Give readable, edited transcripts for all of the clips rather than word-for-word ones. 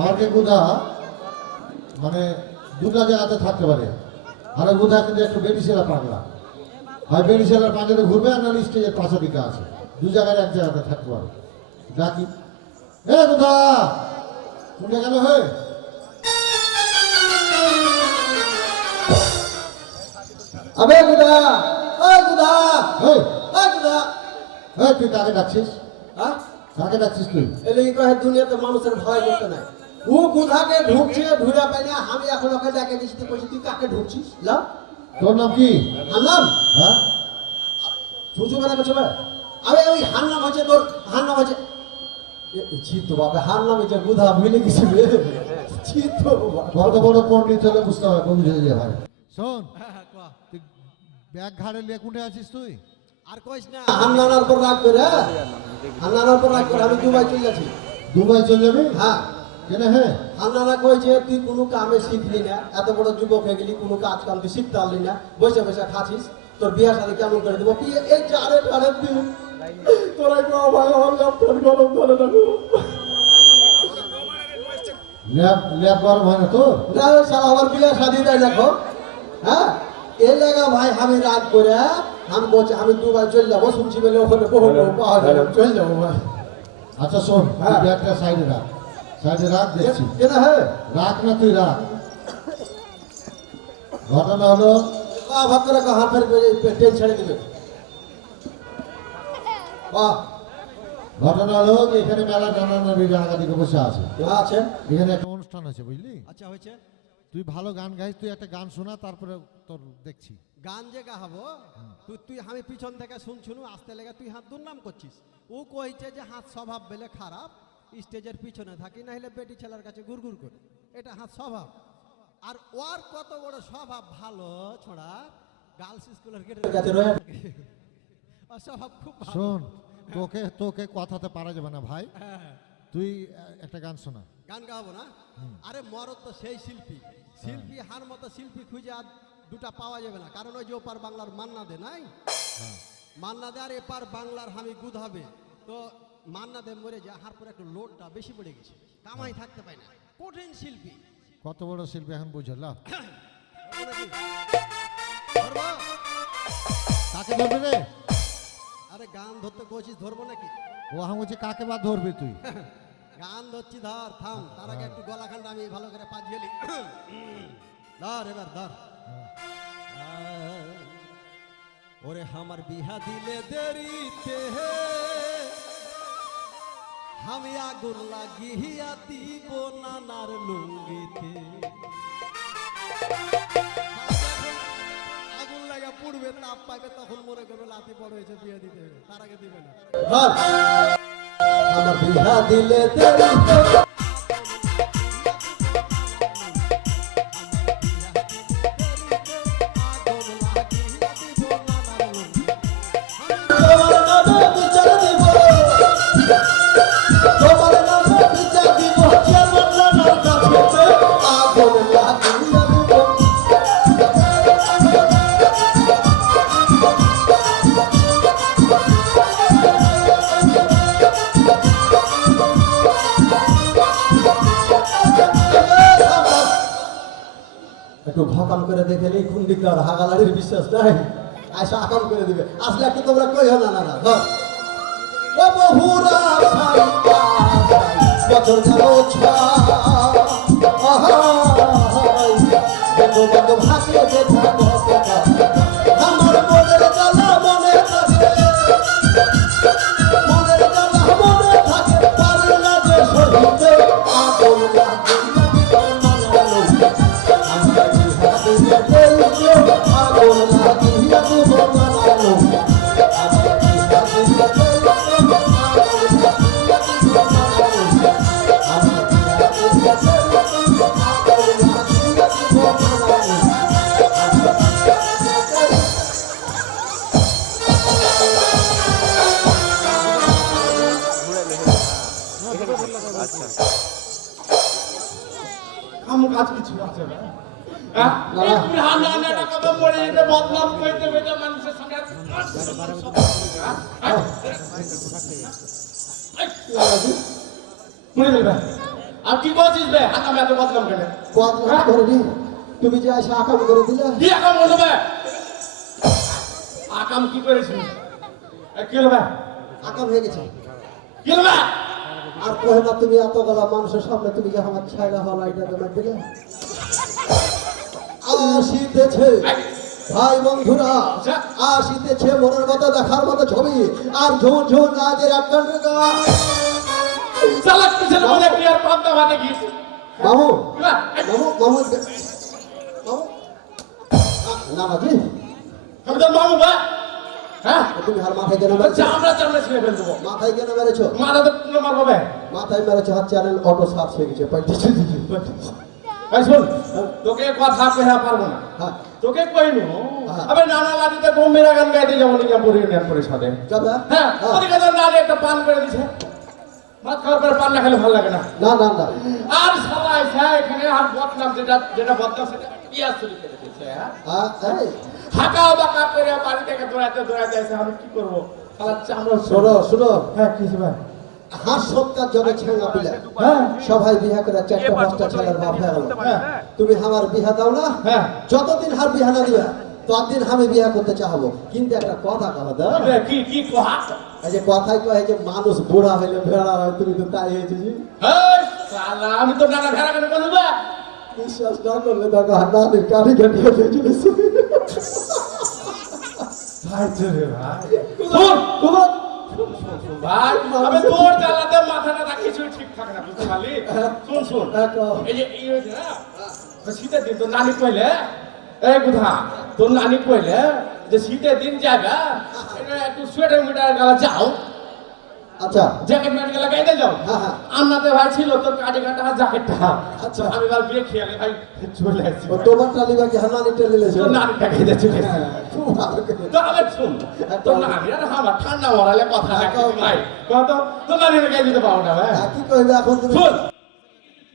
আমাকে গুধা মানে দুটা জায়গাতে থাকতে পারে। আর গুধা কিন্তু একটু বেরিশেলা পাগলা হয়, বেরিশেলার পাঞ্জাতে ঘুরবে আর নাহলে স্টেজের পাশে দিকে আছে, দু জায়গায় এক জায়গাতে থাকতে পারে। ডাকি এ গুধা কোনটা গেল হে? আবে গুদা, ওই গুদা, ওই ওই গুদা। এই তুই কাকে ডাকছিস? হ্যাঁ, কাকে ডাকছিস তুই? এলে কি কয় দুনিয়াতে মানুষের ভয় করতে নাই। ও গুদাকে ঢুকছে ঢুরা পাইনা, আমি এখন ওকে ডেকে দিছি, তুই কইছিস তুই কাকে ঢুকছিস? লা তোর নাম কি? হান্নাম, হ্যাঁ ছুছু মানে কিছু ভাই। আবে ওই হান্নাম আছে তোর, হান্নাম আছে। ছি তো বাবা, হান্নাম যে গুদা ভুলে গেছি রে। ছি তো বাবা। কত বড় পণ্ডিত হলে বুঝতে হবে, বুঝে যে ভাই। শোন, তুই ব্যাগ ঘাড়ে নিয়ে কোথায় আছিস তুই? আর কইস না, হান্নানার পর রাগ করে, হান্নানার পর রাগ করে আমি দুবাই চলে যাচ্ছি। দুবাই চলে যাবি? হ্যাঁ, কেন? হ্যাঁ, হান্নানা কইছে তুই কোনো কামে শিখলি না, এত বড় যুবক হয়ে গেলি, কোনো কাজ কাম তুই শিখতে পারলি না, বসে বসে খাচ্ছিস, তোর বিয়ে শাদী কেমন করে দেবো? এই চারে চারে দিন তোরাই তো ভাই আমার ল্যাপটপ গরম করে রাখো। ল্যাব গরম হয় না তোর? না সারা আমার বিয়ে শাদী দেয় দেখো। হ্যাঁ, এ লাগা ভাই আমি রাগ করে আমি বলছি আমি দুবাই চলে যাবো, শুনছি বলে ওখানে বহু পাওয়া যাবে, চলে যাবো ভাই। আচ্ছা শোন, তুই হ্যাঁ। ব্যাগটা সাইডে রাখ, সাইডে রাখ, দেখছি। কেন? হ্যাঁ, রাখ না, তুই রাখ। ঘটনা হলো, ভাত করে হাতের ট্রেন ছেড়ে দিবে। বাহ, ঘটনা হলো যে এখানে মেলা নানা জায়গা দিকে বসে আছে। আছে। এখানে একটা অনুষ্ঠান আছে, বুঝলি? আচ্ছা হয়েছে। তুই ভালো গান গাইস, তুই একটা গান শোনা, তারপরে তোর দেখছি। গান যে গাহাবো তুই তুই আমি পিছন থেকে শুনছুনু আসতে লেগে তুই হাত দুর্নাম করছিস। ও কইছে যে হাত স্বভাব বেলে খারাপ, স্টেজের পিছনে থাকি না হলে বেটি ছেলের কাছে গুড়গুড় করি, এটা হাত স্বভাব। আর ওর কত বড় স্বভাব ভালো, ছোড়া গার্লস স্কুলের গেটের কাছে রয়ে ওর স্বভাব খুব ভালো। শোন, তোকে তোকে কথাতে পারা যাবে না ভাই, তুই একটা গান শোনা। গান গাবো না? আরে মরদ তো সেই শিল্পী, শিল্পী হার মতো শিল্পী খুঁজে আর দুটা পাওয়া যাবে না, কারণ ওই যে ওপার বাংলার মান্না দে নাই, মান্না দে আর এপার বাংলার আমি গুধাবে, তো মান্না দে মরে যায়, হার পর একটু লোডটা বেশি পড়ে গেছে, কামাই থাকতে পায় না, কঠিন শিল্পী। কত বড় শিল্পী এখন বুঝলাম। ধরবো? কাকে ধরবি রে? আরে গান ধরতে কোচিস, ধরবো নাকি? ও আমি বলছি কাকে বা ধরবি তুই? গান ধরছি, ধর থাম, তার আগে একটু গলাখানটা আমি ভালো করে পাঁচিয়ে নি। ধর এবার ধর। ওরে আমার বিহা দিলে দেরিতে, আমি আগুন লাগিয়া দিব নানার লুঙ্গিতে। আগুন লাগা পুড়বে, তাপ পাইবে, তখন মনে করবে লাতি বড় হয়েছে, বিয়ে দিতে হবে, তার আগে দিবে না। আমার বিহা দিলে দেরিতে, একটু ভকাম করে দেখে নেই, কোন দিক দেওয়ার হাগালারির বিশ্বাস নাই, আয়সা আকাম করে দিবে, আসলে একটু তোমরা কইও না না না। ধর ও বহুরা বছর গেল বন্ধু ভাসে আমার মনের জ্বালা মনে থাকে, মনের জ্বালা মনে থাকে, পারে না যে সহিতে আগুন লাগে। কাম কাজ কিছু আছে না? হ্যাঁ, একটু হানা না টাকা পড়ে যেতে বদনাম করতে বেটা মানুষের সঙ্গে মনে গেল আর কি করছিস বে আকাম এত বদনাম কেন বদনাম করে নি তুমি যে এসে আকাম করে দিলে কি আকাম হলো বে আকাম কি করেছিস কি হলো বে আকাম হয়ে গেছে কি হলো বে আর কহে না তুমি এত গলা মানুষের সামনে তুমি যে আমার ছাইলা হলো এটা তোমার দিলে আসিতেছে ভাই বন্ধুরা আসিতেছে মনের মতো দেখার মতো ছবি আর ঝুমুর ঝুমুর নাচের একখান চালাক পিছনে বলে কি আর পান্তা ভাতে কি মামু কি বে? মামু মামু মামু না বাজি আমি তোর মামু বে হ্যাঁ তুমি আর মাথায় কেন মেরেছো চামড়া চামড়া ছিঁড়ে ফেল দেবো মাথায় কেন মেরেছো মাথা তো তুলে মারবো বে মাথায় মেরেছো হাত চ্যানেল অটো সার্চ হয়ে গেছে পাল্টেছে এই শোন তোকে কথা কইয়া পারবো না হ্যাঁ তোকে কইনু হ্যাঁ। আবে নানা লাদিতে বোমেরা গান গাইতে যাবো নিজামপুর ইউনিয়ন পরিষদে যাবে হ্যাঁ ওদিকে তো নালে একটা পান করে দিছে ভাত খাওয়ার পরে পান না খেলে ভালো লাগে না না না না আর শালা এসে এখানে আর বদনাম যেটা বদনাম সেটা পিয়াজ চুরি করে দিয়েছে হ্যাঁ এই হাঁকা বাঁকা করে বাড়ি থেকে দৌড়াতে এসে আমি কি করবো শালা চামড়া শোনো শোনো হ্যাঁ কি ভাই হাঁস সৎকার জনে ছেঙ্গা পিলে হ্যাঁ সবাই বিহা করে চারটা পাঁচটা ছেলের বাপ হয়ে গেল হ্যাঁ তুমি আমার বিহা দাও না হ্যাঁ যতদিন হার বিহা না দিবা ততদিন আমি বিয়া করতে চাহবো কিন্তু একটা কথা কহ দাও কি কোহা এই যে কথাই কয় যে মানুষ বুড়া হইলে ভেড়া হয় তুমি তো তাই হয়েছে জি এই শালা আমি তো নানা ভেড়া কেন বলবো বিশ্বাস না করলে দেখো হান্নাদের কাঠি কাটিয়ে ফেলেছে ভাই চলে ভাই শোন ভাই আমি তোর জ্বালাতে মাথাটা কিছুই ঠিক থাকে না বুঝতে পারলি শোন শোন এই যে এই হয়েছে না শীতের দিন তোর নানি কইলে এই বুধা তোর নানি কইলে যে শীতের দিন যাবে এটা একটু সোয়েটার মিটার গালা যাও আচ্ছা জ্যাকেট ম্যাট গালা গাইতে যাও হ্যাঁ, হ্যাঁ। আমাতে ভাই ছিল তোর কাটে কাটা জ্যাকেটটা আচ্ছা। আমি এবার বিয়ে খেয়ালে ভাই চলে আসছি ও তোমার টালিবা কি হান্নানি টেলে লেছে তোর নানিটা খেতে চলে আসছি খুব ভালো করে। তো আবার শুন তোর নানি আর আমার ঠান্ডা মরালে কথা রাখি ভাই কত তোর নানি গাই দিতে পারো না ভাই হ্যাঁ, কি কইবে এখন তুমি শুন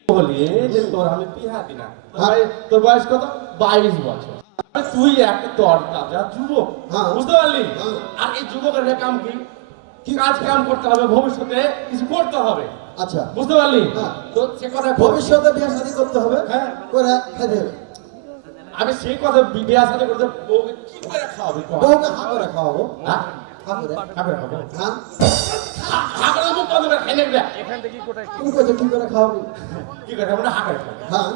বলি যে তোর আমি বিয়া দিনা ভাই তোর বয়স কত 22 বছর আরে তুই এক তোর তাজা যুবক হ্যাঁ। বুঝতে পারলি হ্যাঁ। আর এই যুবকের কাম কি কাজ কাম করতে হবে ভবিষ্যতে কিছু করতে হবে আচ্ছা বুঝতে পারলি হ্যাঁ। তো সে কথা ভবিষ্যতে বিয়ে শাদী করতে হবে হ্যাঁ। করে খাইতে হবে আমি সেই কথা বিয়া সাথে করতে বউকে কি করে খাওয়াবি বউকে হা করে খাওয়াবো হ্যাঁ হা করে খাবে খাবো হ্যাঁ হাগরে মুখ বন্ধ করে খাই নেবে তুমি কইছো কি করে খাওয়াবি কি করে আমরা হাগরে খাবো হ্যাঁ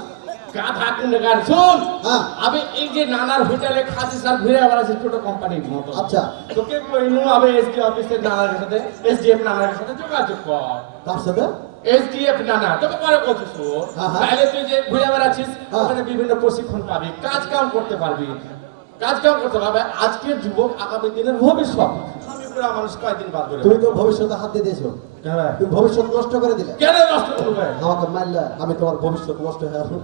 গাধা কুন্ডকার শুন হ্যাঁ। আমি এই যে নানার হোটেলে খাসি স্যার ঘুরে আবার আছে ছোট কোম্পানির মতো আচ্ছা তোকে কইনু আমি এসডি অফিসের নানার সাথে এসডিএফ নানার সাথে যোগাযোগ কর তার সাথে এসডিএফ নানা তোকে পরে বলছিস হ্যাঁ, হ্যাঁ। তাহলে তুই যে ঘুরে বেড়াচ্ছিস হ্যাঁ। ওখানে বিভিন্ন প্রশিক্ষণ পাবি কাজ কাম করতে পারবি কাজ কাম করতে পারবে আজকের যুবক আগামী দিনের ভবিষ্যৎ আমি পুরো মানুষ কয়দিন বাদ করে তুমি তো ভবিষ্যতে হাত দিয়ে দিয়েছো হ্যাঁ। তুমি ভবিষ্যৎ নষ্ট করে দিলে কেন নষ্ট করবে আমাকে মারলে আমি তোমার ভবিষ্যৎ নষ্ট হয়ে যাবো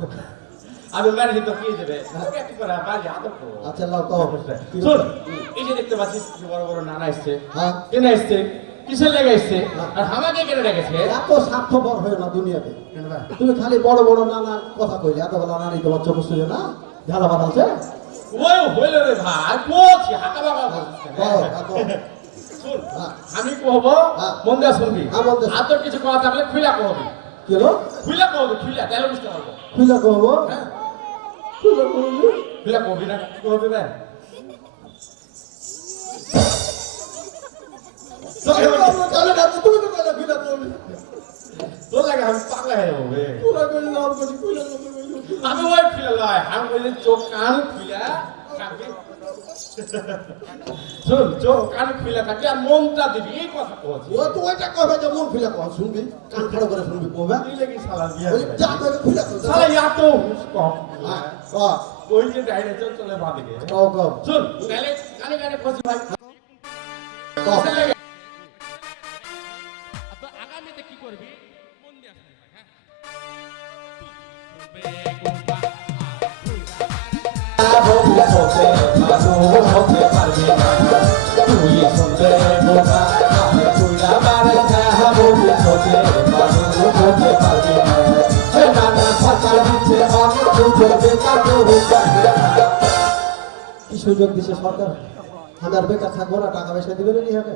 আমি মেরে তো কি দেবে তোকে কি করে বাড়ি আদর করবো আচ্ছা লাও তো শোন এই যে দেখতে পাচ্ছিস কি বড় বড় নানা এসছে হ্যাঁ কেন এসছে কিসের লেগে এসছে আর আমাকে কেন ডেকেছে এত স্বার্থপর হয় না দুনিয়াতে তুমি খালি বড় বড় নানা কথা কইলে এত বড় নানি তোমার চোখ সুজে না ঝালা বানাচ্ছে ওই হইল রে ভাই বলছি হাঁকা বাবা বলছিস শোন হ্যাঁ। আমি কহবো হ্যাঁ। মন দিয়ে শুনবি হ্যাঁ, মন দিয়ে শুন। আর তোর কিছু কথা থাকলে খুইলা কহবি কি হলো খুইলা কহবি খুইলা তাহলে বুঝতে পারবো খুলে কহবো হ্যাঁ খুলে কহবো খুইলা কহবি না কি কহবি ভাই তুমি তো কইলে খুলে কহবি তোর লাগে আমি পাগলা হয়ে যাবো বে। খুলে কইলে লাভ করছি খুলে কহবি আমি ওই খুইলা লয় আমি বলি চোখ কান খুইলা থাকবি শোন চোখ কান খুইলা থাকবি আর মনটা দিবি এই কথা কহছি ও তো ওইটা কবে যে মন খুলে কহ শুনবি কান খাড়া করে শুনবি কবে তুই লাগি শালা বিয়া ওই যা কবে খুলে কহ শালা ইয়া তো কম হ্যাঁ ওই যে ডাইরেক্টর চলে বাদিকে কও কও শুন তাহলে কানে কানে কষি ভাই কও তো আগামীতে কি করবি মন দিয়ে শুনবি হ্যাঁ কি সুযোগ দিছে সরকার আমার বেকার থাকবো না টাকা পয়সা দিবে না নি হবে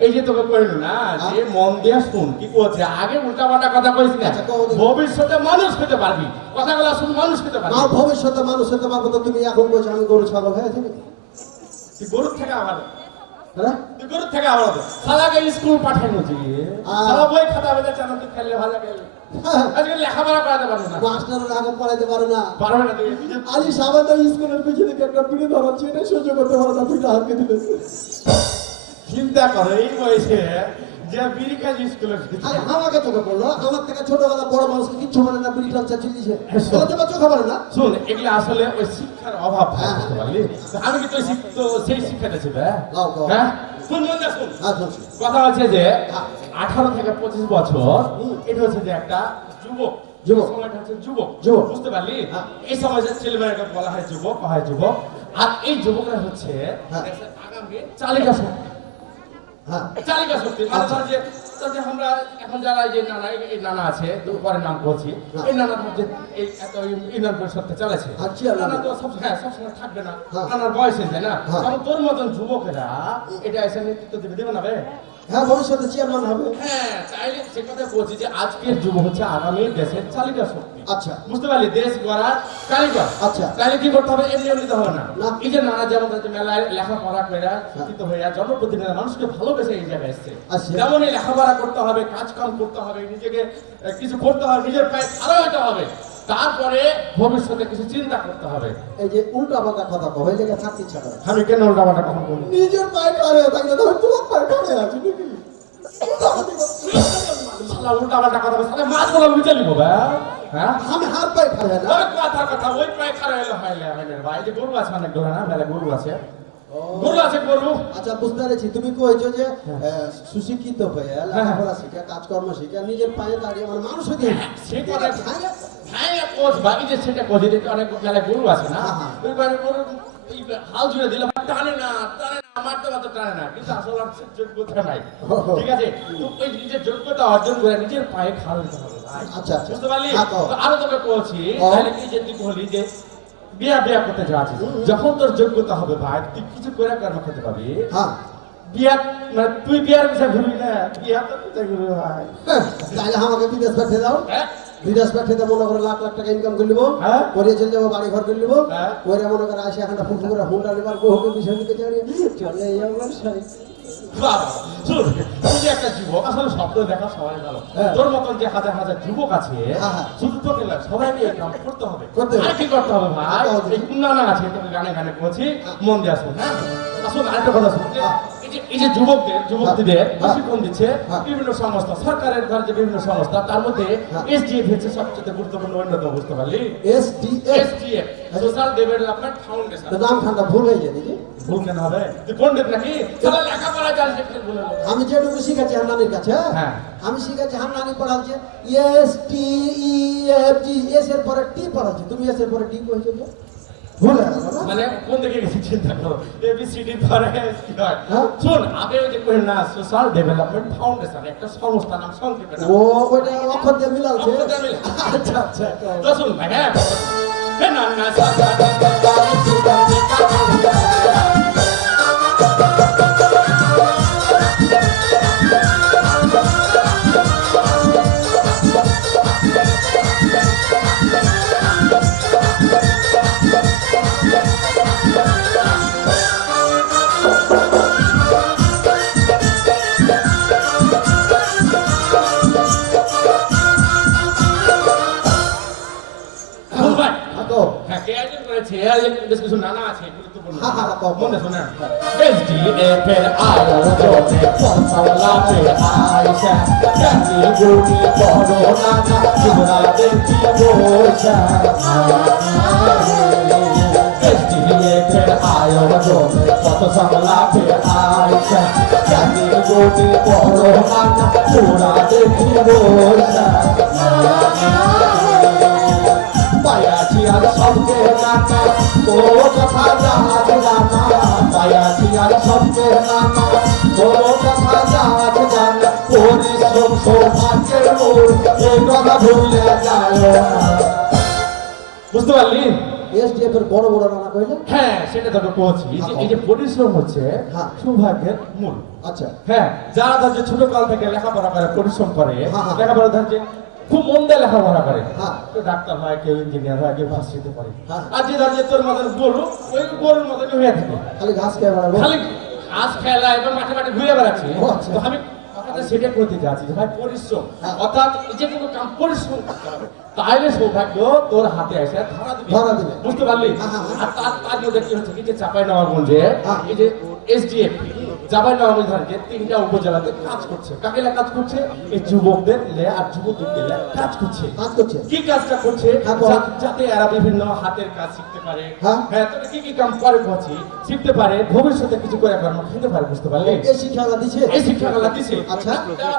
এই যে তোকে কইল না যে মন দিয়ে শুন কি করছে আগে উল্টাপাল্টা কথা কইস না আচ্ছা, কও দেখি। ভবিষ্যতে মানুষ হতে পারবি কথাগুলো শুন মানুষ হতে পারবি আর ভবিষ্যতে মানুষ হতে পারবো তো তুমি এখন বলছো আমি গরু ছাগল হয়ে আছি নাকি? তুই গরুর থেকে আবার হ্যাঁ? তুই গরুর থেকে আবার সালাকে স্কুল পাঠানো জি সালা বই খাতা বেঁধে চানো তুই খেললে ভালো খেললে আজকে লেখাপড়া করাতে পারবি না মাস্টারের আগে পড়াইতে পারে না। পারবে না তুই আলি সামান্য স্কুলের পিছনে একটা পিড়ে ধরাচ্ছি এটা সহ্য করতে পারে না পিঠা হাতকে দিলে। চিন্তা করো এই বয়সে যে বিড়ি খালি স্কুলে আরে আমাকে চোখে পড়লো আমার থেকে ছোটবেলা বড় মানুষকে কিচ্ছু বলে না বিড়ি টানছে চিল্লিছে তাহলে তোমার চোখে পড়ে না। শুন এগুলো আসলে ওই শিক্ষার অভাব বুঝতে পারলি আমি কি তো সেই শিক্ষাটা ছিল গাও, গাও। হ্যাঁ শুন মন দিয়ে শুন হ্যাঁ শুনছি। কথা হচ্ছে যে 18 থেকে 25 বছর এটা হচ্ছে যে একটা যুবক যুবক। সময়টা হচ্ছে যুবক যুবক। বুঝতে পারলি হ্যাঁ। এই সময় যে ছেলেমেয়েকে বলা হয় যুবক আর এই যুবকরা হচ্ছে হ্যাঁ। দেশের আগামী চালিকা শক্তি হ্যাঁ চালিকা শক্তি মানে আচ্ছা। ধর যে আমরা এখন যারা এই যে নানা এই নানা আছে তো পরে নাম করছি হ্যাঁ। এই নানা যে এই এত ইউনিয়ন পরিষদটা চালাচ্ছে আচ্ছা, নানা তো সবসময় থাকবে না হ্যাঁ। নানার বয়স হয়েছে না হ্যাঁ। তখন তোর মতন যুবকেরা এটা এসে নেতৃত্ব দেবে না বে হ্যাঁ ভবিষ্যতে চেয়ারম্যান হবে। হ্যাঁ তাইলে সে কথা বলছি যে আজকের যুব হচ্ছে আগামী দেশের চালিকা শক্তি আচ্ছা বুঝতে পারলি দেশ গড়ার কারিগর আচ্ছা। তাহলে কি করতে হবে এমনি এমনি তো হবে না না। এই যে নানা যেমন হচ্ছে মেলায় লেখাপড়া করে শিক্ষিত হয়ে জনপ্রতিনিধি মানুষকে ভালোবেসে এই জায়গায় এসছে আচ্ছা। যেমন এই লেখাপড়া করতে হবে কাজ কাম করতে হবে নিজেকে কিছু করতে হবে নিজের পায়ে খাড়া হতে হবে তারপরে ভবিষ্যতে কিছু চিন্তা করতে হবে এই যে উল্টা পাল্টা কথা কো হয়ে লেগে থাকতে ইচ্ছা করে। আমি কেন উল্টাপাল্টা কথা বলি নিজের পায়ে খাড়ে থাকলে তো তোমার পায়ে খাড়ে আছি নাকি? শালা উল্টাপাল্টা কথা বলে শালা মাছগুলো বুঝে নিবো হ্যাঁ আমি হাত পায়ে খাড়ে না। ওই কথা ওই পায়ে খাড়া হইলে হয় ভাই যে গরু আছে অনেক না মেলা গরু আছে গরু আচ্ছা বুঝতে পেরেছি তুমি কইছো যে সুশিক্ষিত হয়ে লেখাপড়া শিখে কাজকর্ম শিখে নিজের পায়ে দাঁড়িয়ে মানে মানুষ হয়ে গেছে। সে কথা হ্যাঁ কোচ বাকি যে সেটা কোচ এদিকে অনেক মেলা গরু আছে না হ্যাঁ। ওই মানে গরু এই হাল জুড়ে দিলাম টানে না মারতে মারতে টানে না কিন্তু আসলে আর সে যোগ্যতা নাই ঠিক আছে তো ওই নিজের যোগ্যতা অর্জন করে নিজের পায়ে খাড়া দিতে হবে ভাই। আচ্ছা আচ্ছা বুঝতে পারলি হ্যাঁ, কও। তো আরো তোকে বলছি কও। তাহলে কি যে তুই বলি যে বিয়া করতে যাচ্ছিস যখন তোর যোগ্যতা হবে ভাই তুই কিছু করে কর্ম খেতে পাবি হ্যাঁ বিয়া মানে তুই বিয়ার বিষয়ে ঘুরবি না বিয়া তো কোথায় ঘুরবি ভাই তাহলে আমাকে বিদেশ পাঠিয়ে দাও। হ্যাঁ? বিদেশ পাঠিয়ে দাও মনে করে লাখ লাখ টাকা ইনকাম করে নিবো হ্যাঁ। করে চলে যাবো বাড়ি ঘর করে নিবো হ্যাঁ। করে মনে করে আসে এখন ফুল করে হুন্ডা নেবার বহুকে বিষয় দিকে চালিয়ে চলে যাবার সাই বাবা, শুন, তুই যে একটা যুবক, আসলে স্বপ্ন দেখা সবাই ভালো। হ্যাঁ। তোর মতন যে হাজার হাজার যুবক আছে, হ্যাঁ, হ্যাঁ। শুধু তোকে না, সবাইকে এই কাম করতে হবে। করতে হবে। আর কি করতে হবে ভাই? করতে হবে। এই কুন্নানা আছে, তোকে গানে গানে বলছি, মন দিয়ে আসুন, হ্যাঁ? আসুন, আরেকটা কথা শুনুন, যে হ্যাঁ। এই যে যুবকদের, যুবতীদের হ্যাঁ। প্রশিক্ষণ দিচ্ছে হ্যাঁ। বিভিন্ন সংস্থা, সরকারের ঘর যে বিভিন্ন সংস্থা, তার মধ্যে হ্যাঁ। SDF হচ্ছে সবচেয়ে গুরুত্বপূর্ণ অন্যতম, বুঝতে পারলি? SDF SDF, social development foundation. নাম খানটা ভুল হয়ে যায় নাকি? ভুল কেন হবে? তুই পণ্ডিত নাকি? তাহলে লেখাপড়া জানিস একটু বলে বল। আমি যেটুকু শিখেছি হান্নানির কাছে হ্যাঁ। আমি শিখেছি হান্নানি পড়াচ্ছে STEFG এস এর পরে টি পড়াচ্ছে তুমি এস এর পরে টি কইছো যে ভুল হয়ে গেল না? মানে কোন দিকে গেছি চিন্তা করো ABCD পরে কি হয় হ্যাঁ। শুন আগে ওই যে কই না সোশ্যাল ডেভেলপমেন্ট ফাউন্ডেশন একটা সংস্থা নাম সংক্ষেপে নাম ও ওইটা অক্ষর দিয়ে মিলালছে অক্ষর দিয়ে মিলাল। আচ্ছা আচ্ছা তো শুন ভাই হ্যাঁ না না শুন ভাই হাতো হ্যাঁ কে আয়োজন করেছে আর এই বেশ কিছু নানা আছে গুরুত্বপূর্ণ হ্যাঁ, হ্যাঁ, কও, কও। মনে শোনেন SDF এর আয়োজনে পৌঁছালাতে আইসা জাতি গুটি বড় নানা তোমরা দেখি বসা SDF এর আয়োজনে পৌঁছালাতে আইসা জাতি গুটি বড় নানা তোমরা দেখি বসা পায়াছি আর সবকে নানা তো কথা জানাতে জানা পায়াছি আর সবকে নানা তো কথা জানাতে জানা পরিশ্রম সৌভাগ্যের মূল এই কথা ভুলে যায় না বুঝতে পারলি এসডিএফ এর বড় বড় নানা কইলে হ্যাঁ সেটা তোকে বলছি এই যে পরিশ্রম হচ্ছে হ্যাঁ। সৌভাগ্যের মূল। আচ্ছা হ্যাঁ যারা ধর যে ছোট কাল থেকে লেখাপড়া করে পরিশ্রম করে হ্যাঁ। লেখাপড়া ধর যে খুব মন দিয়ে লেখাপড়া করে হ্যাঁ। কেউ ডাক্তার হয় কেউ ইঞ্জিনিয়ার হয় কেউ ভার্সিটিতে পড়ে হ্যাঁ। আর যে ধর যে তোর মতন গরু ওই গরুর মতন হয়ে থাকে খালি ঘাস খেয়ে বেড়াবো খালি ঘাস খেলা এবং মাঠে মাঠে ঘুরে বেড়াচ্ছে ও, আচ্ছা। তো আমি কথাটা সেটা করতে যাচ্ছি যে ভাই পরিশ্রম হ্যাঁ। অর্থাৎ এই যে কোনো কাম পরিশ্রম করতে হবে তাইলে সৌভাগ্য তোর হাতে এসে ধরা দিবে। বুঝতে পারলি হ্যাঁ, হ্যাঁ, হ্যাঁ। আর তার মধ্যে কি হচ্ছে কি যে চাপাই নবাবগঞ্জে হ্যাঁ। এই যে এসডিএফ চাপাই নবাবগঞ্জ ধরকে 3টা উপজেলাতে কাজ করছে কাকেলা কাজ করছে এই যুবকদের আর যুবতীদের কাজ করছে কাজ করছে কি কাজটা করছে হ্যাঁ, বল। যাতে এরা বিভিন্ন হাতের কাজ শিখতে পারে হ্যাঁ। হ্যাঁ তবে কি কাম করে করছি শিখতে পারে ভবিষ্যতে কিছু করে কর্ম খেতে পারে বুঝতে পারলি এই শিক্ষাটা দিছে এই শিক্ষাগুলা দিচ্ছে আচ্ছা।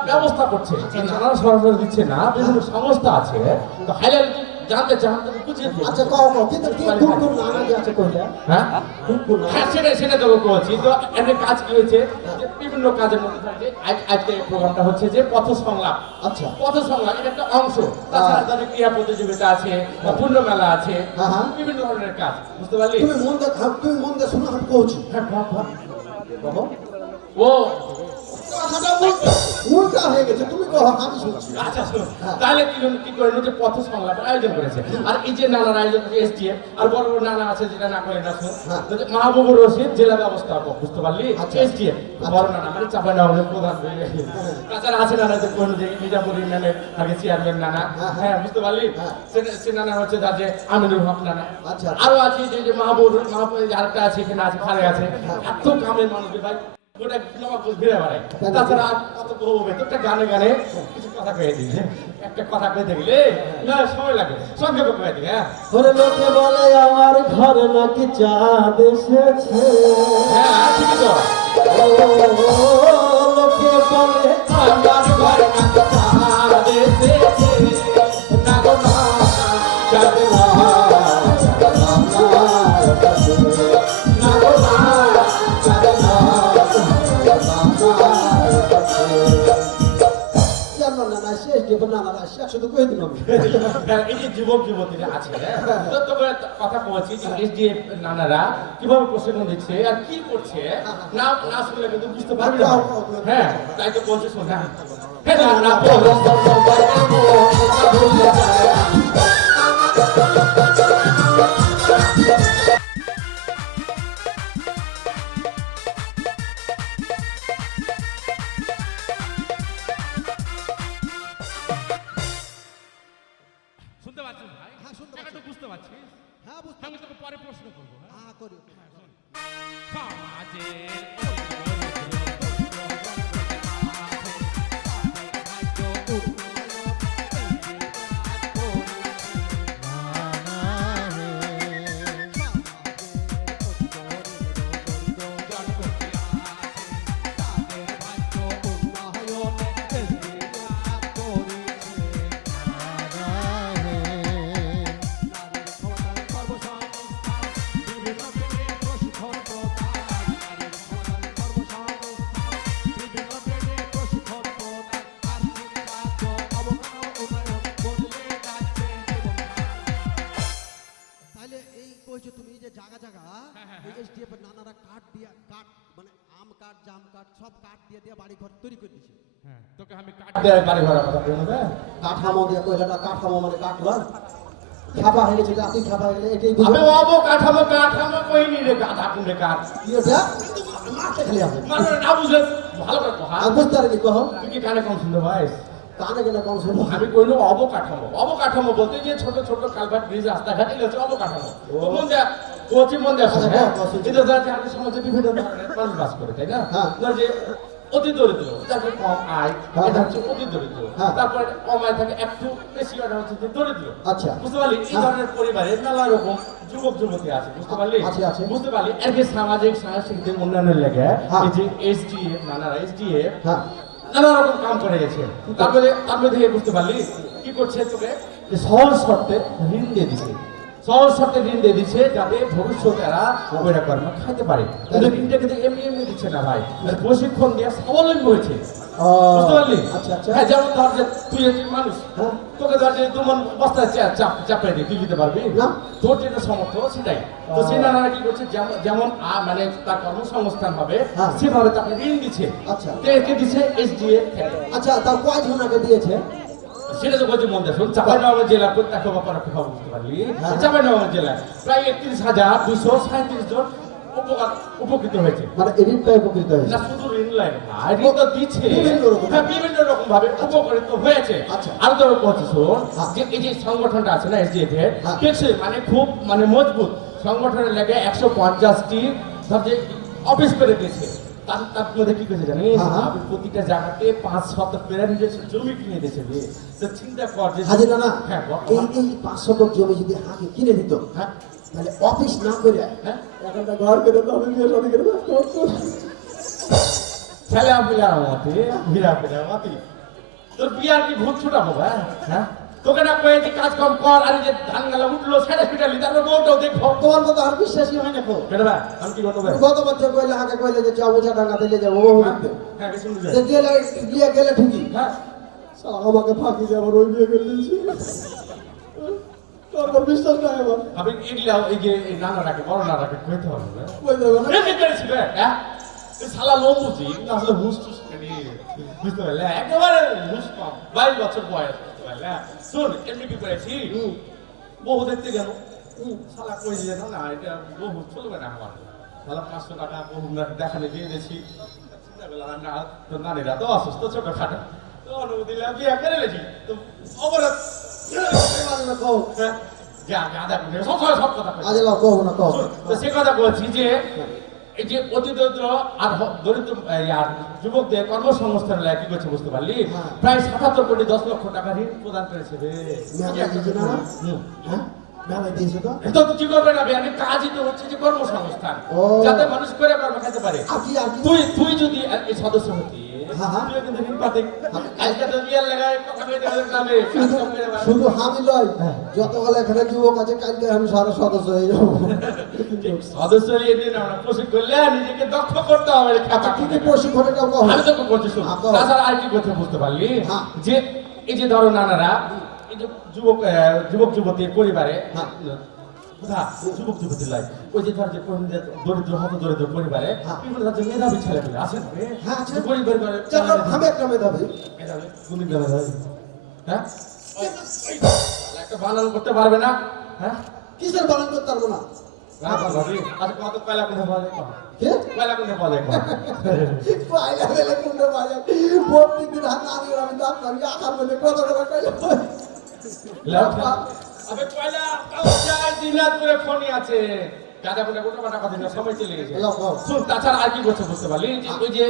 ব্যবস্থা করছে এই নানা সরকার দিচ্ছে না বিভিন্ন সংস্থা আছে তো হাইলাইট জানতে চান তো বুঝিয়ে দিই আচ্ছা কও কও কিন্তু কি কোন কোন নানা যে আছে কইলা হ্যাঁ কোন কোন নানা হ্যাঁ সেটা তো বলছি তো এর কাজ কি হয়েছে যে বিভিন্ন কাজের মধ্যে থাকে আজকে প্রোগ্রামটা হচ্ছে যে পথ সংলাপ আচ্ছা পথ সংলাপ এটা একটা অংশ তাছাড়া তাদের ক্রীড়া প্রতিযোগিতা আছে পূর্ণ মেলা আছে হ্যাঁ, হ্যাঁ। বিভিন্ন ধরনের কাজ বুঝতে পারলি তুমি মন দে শোনো আমি কইছি হ্যাঁ কहो ও কথাটা উল্টা হয়ে গেছে তুমি কও আমি শুনছি আচ্ছা শোনো হ্যাঁ। তাহলে কি করে যে পথ সংলাপের আয়োজন করেছে আর এই যে নানার আয়োজন করেছে এসটিএফ আর বড় বড় নানা আছে যেটা না করে না শোন হ্যাঁ। মাহবুবুর রশিদ জেলা ব্যবস্থাপক বুঝতে পারলি আচ্ছা। এসটিএফ বড় নানা মানে চাপা নেওয়া প্রধান তাছাড়া আছে নানা যে কোন যে নিজামুর ইউনিয়নের আগে চেয়ারম্যান নানা হ্যাঁ, হ্যাঁ বুঝতে পারলি হ্যাঁ। সে নানা হচ্ছে যার যে আমিনুল হক নানা আচ্ছা। আরো আছে যে মাহবুব আরেকটা আছে এখানে আছে খালে আছে এত কামের মানুষ ভাই ওটা নবাব ঘুরে বেড়ায় তাছাড়া আর কত করবো তো একটা গানে কিছু কথা কয়ে দিই একটা কথা কয়ে দেখলে না সময় লাগে সংক্ষেপে কয়ে দিই হ্যাঁ ওরে লোকে বলে আমার ঘরে নাকি চাঁদ এসেছে হ্যাঁ ঠিক তো ও লোকে বলে আমার ঘরে নাকি চাঁদ এসেছে, না গো না, চাঁদ না, না গো না, চাঁদ না। জানো না না শেষ দেব না না শেষ শুধু কই দিন আমি হ্যাঁ, এই যে যুবক যুবতীরা আছে তবে কথা বলছি যে এসডিএফ নানারা কিভাবে প্রশিক্ষণ দিচ্ছে আর কি করছে না না শুনলে কিন্তু বুঝতে পারবি না হ্যাঁ তাই তো বলছি শোন হ্যাঁ হ্যাঁ না না বলো শুনতে পাচ্ছিস ভাই হ্যাঁ, শুনতে এখন তো বুঝতে পারছিস হ্যাঁ বুঝতে আমি তোকে পরে প্রশ্ন করবো হ্যাঁ? হ্যাঁ করি সমাজের তাহলে এই কইছো তুমি যে জায়গা জায়গা এই এসডিএফ এর নানারা কাঠ দিয়ে কাঠ মানে আম কাঠ জাম কাঠ সব কাঠ দিয়ে দিয়ে বাড়ি ঘর তৈরি করে দিছে হ্যাঁ তোকে আমি কাট দেওয়ার বাড়ি ঘরের কথা বলবো হ্যাঁ কাঠামো দিয়ে কইলা না কাঠামো মানে কাটলাম খাপা হয়ে গেছে রাতে খাপা হয়ে গেলে এটাই আমি বুঝো কাঠামো কইনি রে গাধা কুন্ডে কাঠ কি ওটা মারতে খালি আছে মানে না বুঝলে ভালো করে কথা আমি বুঝতে পারিনি কহ তুই কি কানে কম শুনতে ভাই কানে গেলে কম শুনো আমি কইলো অবকাঠামো বলতে যে ছোট ছোট কালভার্ট ব্রিজ রাস্তাঘাট এগুলো হচ্ছে অবকাঠামো তো মন দেয়া কোচি মন দেয়া আচ্ছা, হ্যাঁ কোচি। এটা যাচ্ছে আমাদের সমাজে বিভিন্ন ধরনের মানুষ বাস করে তাই না হ্যাঁ। ধর যে অতি দরিদ্র যাকে কম আয় হ্যাঁ, এটা হ্যাঁ। হচ্ছে অতি দরিদ্র হ্যাঁ। তারপরে কম আয় থাকে একটু বেশি ওটা হচ্ছে যে দরিদ্র আচ্ছা। বুঝতে পারলি এই হ্যাঁ। ধরনের পরিবারে নানা রকম যুবক যুবতী আছে বুঝতে পারলি আছে, আছে। বুঝতে পারলি এর যে সামাজিক সাংস্কৃতিক উন্নয়নের লেগে হ্যাঁ। এই যে এসডিএফ নানারা এসডিএফ হ্যাঁ নানা রকম কাম করে গেছে তার মধ্যে বুঝতে পারলি কি করছে তোকে যে সহজ শর্তে ঋণ দিয়ে দিছে সহজ শর্তে ঋণ দিয়ে দিচ্ছে যাতে ভবিষ্যতে এরা ওইরা কর্ম খাইতে পারে কিন্তু ঋণটা কিন্তু এমনি এমনি দিচ্ছে না ভাই প্রশিক্ষণ দিয়ে স্বাবলম্বী হয়েছে ও, বুঝতে পারলি? আচ্ছা, আচ্ছা। হ্যাঁ, যেমন ধর যে তুই একজন মানুষ, হ্যাঁ। তোকে ধর যে তুই বস্তায় চাপড়ে দিয়ে তুই দিতে পারবি না। তোর যেটা সমর্থ সেটাই। তো সেই নানারা কি করছে, যেমন মানে তার কর্মসংস্থান হবে হ্যাঁ। সেভাবে তাকে ঋণ দিচ্ছে। আচ্ছা। কে দিচ্ছে? SDA থেকে। আচ্ছা, তা কয়জনকে দিয়েছে? সেটা তো বলছে মন দেখুন, চাঁপাইনবাবগঞ্জ জেলার প্রত্যেক ব্যাপারে খবর বুঝতে পারলি, হ্যাঁ। চাঁপাইনবাবগঞ্জ জেলায় প্রায় 31,237 জন উপকৃত হয়েছে। মানে ঋণটা উপকৃত হয়েছে। না শুধু ঋণ লাইন ঋণ তো দিচ্ছে, বিভিন্ন রকম। হ্যাঁ, বিভিন্ন রকম ভাবে উপকৃত হয়েছে। আচ্ছা। আর তো বলছি শোন, হ্যাঁ। যে এই যে সংগঠনটা আছে না SDF এর, হ্যাঁ। টেকসই মানে খুব মানে মজবুত সংগঠনের লেগে 150টি ধর যে অফিস করে দিয়েছে। তার মধ্যে কি করেছে জানিস? হ্যাঁ, হ্যাঁ। আপনি প্রতিটা জায়গাতে 5 শতক করে নিজস্ব জমি কিনে দিয়েছে রে। তো চিন্তা কর যে হাজির না হ্যাঁ এই 5 শতক জমি যদি হাঁকে কিনে দিত, হ্যাঁ তাহলে অফিস না করে হ্যাঁ এখানটা ঘর করে তবে বিয়ে শাদী করে ছেলে পিলার মতে হীরা পিলার মতে তোর বিয়ার কি ভূত ছুটাবো? হ্যাঁ তোকে না কয়েছে কাজ কম কর, আর এই যে ধান গালা উঠলো সেটা পিটালি, তারপর বউটাও দেখবো। তোমার কথা আর বিশ্বাসই হয় না। কেন ভাই আমি কি করবো? গত বছর কইলে আগে কইলে যে চাবুচা ডাঙ্গা দিলে যাবো বহু দেখতে। হ্যাঁ বেশি বুঝে যে গেলে বিয়ে গেলে ঠিকই, হ্যাঁ শালা আমাকে ফাঁকি দিয়ে আবার ওই বিয়ে করে দিয়েছি। তারপর বিশ্বাস নাই আমার। আমি এগুলা এই যে এই নানাটাকে বড় নানাটাকে কইতে হবে না বলে যাবে না। কি করেছি রে? হ্যাঁ এই শালা লোক বুঝি না, আসলে হুশ টুস করি বুঝতে পারলে, একেবারে হুশ কম, 22 বছর বয়স, বুঝতে পারলে। শোন এমনি কি করেছি, বহু দেখতে গেল, শালা কই যে না এটা বহু চলবে না আমার, শালা 500 টাকা বহু দেখালে দিয়ে দিয়েছি। চিন্তা করলাম না, তো নানিরা তো অসুস্থ ছোটখাটো, তো অনুমতি বিয়ে করে লেছি, তো অবরোধ সব কথা কই। আজ লাও কও না কও। তো সে কথা বলছি যে এই যে অতি দরিদ্র আর দরিদ্র আর যুবকদের কর্মসংস্থান কি করছে বুঝতে পারলি? হ্যাঁ। প্রায় 77 কোটি 10 লক্ষ টাকা ঋণ প্রদান করেছে রে। মেলা দিয়েছে না? হ্যাঁ মেলা দিয়েছে তো। তো কি করবে না আমি কাজই তো হচ্ছে যে কর্মসংস্থান, ও। যাতে মানুষ করে কর্ম খেতে পারে। আর কি আর কি? তুই যদি এই সদস্য হতি, হ্যাঁ, হ্যাঁ। তুই কিন্তু ঋণ পাতে। আজকে তো বিয়ার লাগায় কথা কইতে গেলে যাবে, কাজ কম করে পারে। শুধু আমি লয়, যতগুলো এখানে যুবক আছে কালকে আমি সারা সদস্য হয়ে যাবো। সদস্য নিয়ে দিন আমরা প্রশিক্ষণ করলে নিজেকে দক্ষ করতে হবে রে খাতা। কি কি প্রশিক্ষণটাও কও। আমি তো বলছি শোন, হ্যাঁ, কও। তাছাড়া আর কি কথা বুঝতে পারলি? হ্যাঁ। যে এই যে ধরো নানারা এই যে যুবক যুবতীর পরিবারে, হ্যাঁ। যুবক যুবতী লাই ওই যে ধর যে দরিদ্র হত দরিদ্র পরিবারে হ্যাঁ। বিভিন্ন ধরনের মেধাবী ছেলে পেলে আছে না রে? হ্যাঁ, আছে। যে গরিব পরিবারে চলো আমি একটা মেধাবী। মেধাবী কোন দিকে মেধাবী? হ্যাঁ একটা বানান করতে পারবে না? হ্যাঁ কিসের বানান করতে পারবো না? আচ্ছা কত কয়লা কোনে পাওয়া যায়? কে? কয়লা কোনে পাওয়া যায়? পয়লা বেলা কোনটা বাজার প্রত্যেকদিন হাত আমি আমি দাঁত আমি আখার মধ্যে কত টাকা কইলে আবে কয়লা কাউ যায় দিনাজপুরে ফোনই আছে, গাজা কোনে গোটা বাটা কথা না, সময় চলে গেছে। Hello, hello. শুন তাছাড়া আর কি করছে বুঝতে পারলি? যে ওই যে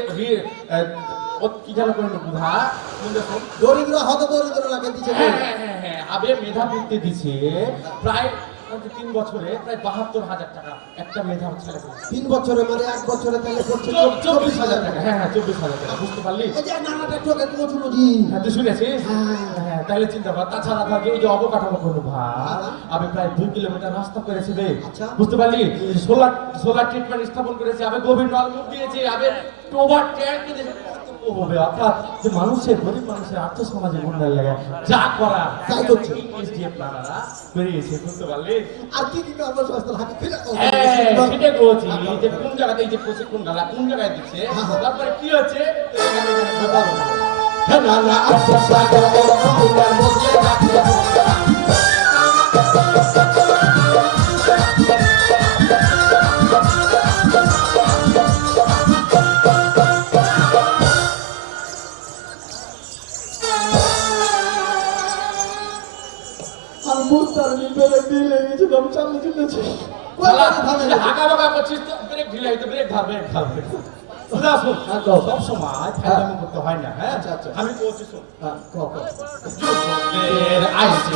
ও কি জানো কোন বুধা শুনতে শোন, দরিদ্র হত দরিদ্র লাগে দিচ্ছে। হ্যাঁ আবে মেধাবৃত্তি দিছে প্রায় 3 বছরে প্রায় 72,000 টাকা একটা মেধাবী ছেলে পেয়েছে। 3 বছরে মানে 1 বছরে তাহলে করছে 24,000 টাকা। হ্যাঁ 24,000 টাকা, বুঝতে পারলি? এই যে নানাটা টোকে কচুরুজি। হ্যাঁ তুই শুনেছিস? হ্যাঁ তাহলে চিন্তা কর। তাছাড়া ধর যে ওই যে অবকাঠামো করবো আমি প্রায় 2 কিলোমিটার রাস্তা করেছে রে, আচ্ছা। বুঝতে পারলি? সোলার ট্রিটমেন্ট স্থাপন করেছে, আবে গভীর নলমুখ দিয়েছে, আবে ওভার ট্যাঙ্ক দিয়েছে। হবে অর্থাৎ যে মানুষের গরিব মানুষের আর্থ সমাজের উন্নয়ন লাগে যা করা তাই করছে। SDF নানারা বেরিয়েছে, বুঝতে পারলি? আর কি কি কর্মসংস্থান হাতে ফেলে হ্যাঁ সেটাই বলছি যে কোন জায়গাতে এই যে প্রশিক্ষণ গালা কোন জায়গায় দিচ্ছে, হ্যাঁ। তারপরে কি হচ্ছে হ্যাঁ না না আচ্ছা সাগর ওর মধ্যে রাখিয়া আর মুস্তার নিবেলে দিলে গেছে দম চালু চলেছে হাঁকা বাঁকা করছিস তো ব্রেক ঢিলে হইতো, ব্রেক ধরবে বুঝা শুন, হ্যাঁ, কও। সব সময় ফাইলামি করতে হয় না। হ্যাঁ আচ্ছা, আচ্ছা। আমি বলছি শোন, হ্যাঁ কও কও যুবকদের আইসি